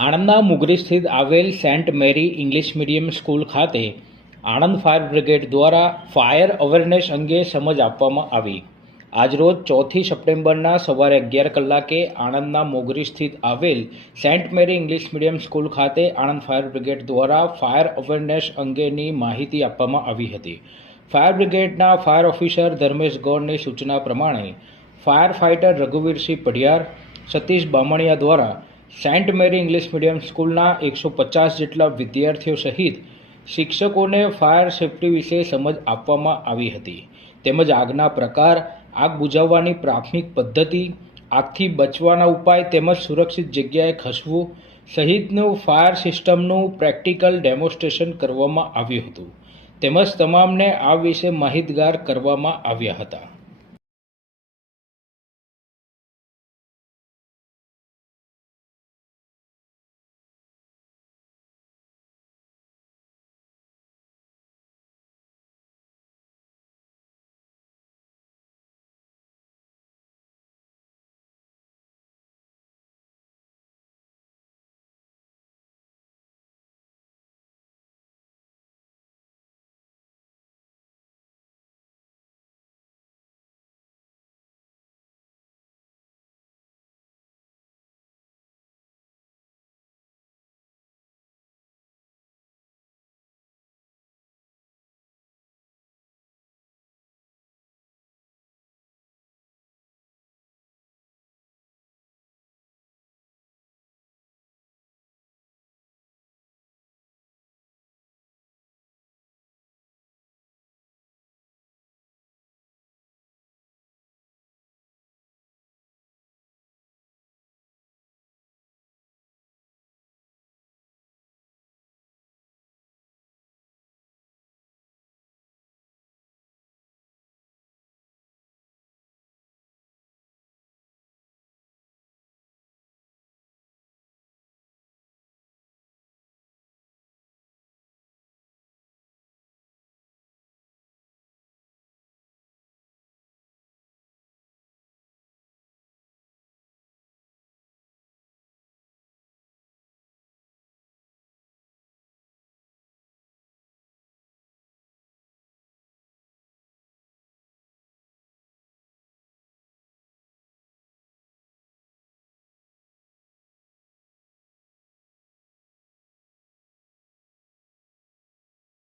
આણંદના મુગરી સ્થિત આવેલ Saint Mary English medium school ખાતે આણંદ ફાયર બ્રિગેડ દ્વારા ફાયર અવેરનેસ અંગે સમજ આપવામાં આવી. આજરોજ ચોથી સપ્ટેમ્બરના સવારે અગિયાર કલાકે આણંદના મોગરી સ્થિત આવેલ Saint Mary English medium school ખાતે આણંદ ફાયર બ્રિગેડ દ્વારા ફાયર અવેરનેસ અંગેની માહિતી આપવામાં આવી હતી. ફાયર બ્રિગેડના ફાયર ઓફિસર ધર્મેશ ગૌડની સૂચના પ્રમાણે ફાયર ફાઇટર રઘુવીરસિંહ પઢિયાર, સતીશ બામણિયા દ્વારા સેન્ટ મેરી ઇંગ્લિશ મીડિયમ સ્કૂલના એકસો પચાસ જેટલા વિદ્યાર્થીઓ સહિત શિક્ષકોને ફાયર સેફટી વિશે સમજ આપવામાં આવી હતી. તેમજ આગના પ્રકાર, આગ બુઝાવવાની પ્રાથમિક પદ્ધતિ, આગથી બચવાના ઉપાય તેમજ સુરક્ષિત જગ્યાએ ખસવું સહિતનું ફાયર સિસ્ટમનું પ્રેક્ટિકલ ડેમોન્સ્ટ્રેશન કરવામાં આવ્યું હતું. તેમજ તમામને આ વિશે માહિતગાર કરવામાં આવ્યા હતા.